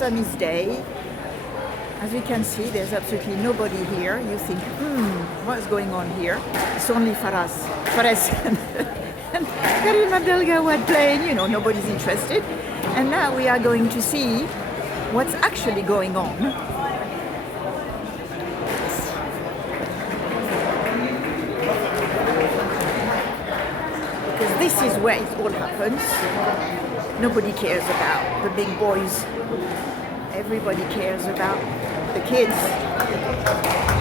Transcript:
sunny day. As you can see, there's absolutely nobody here. You think, what's going on here? It's only Fares and Karima Abdel-Gawad playing, nobody's interested. And now we are going to see what's actually going on. Because this is where it all happens. Nobody cares about the big boys. Everybody cares about the kids.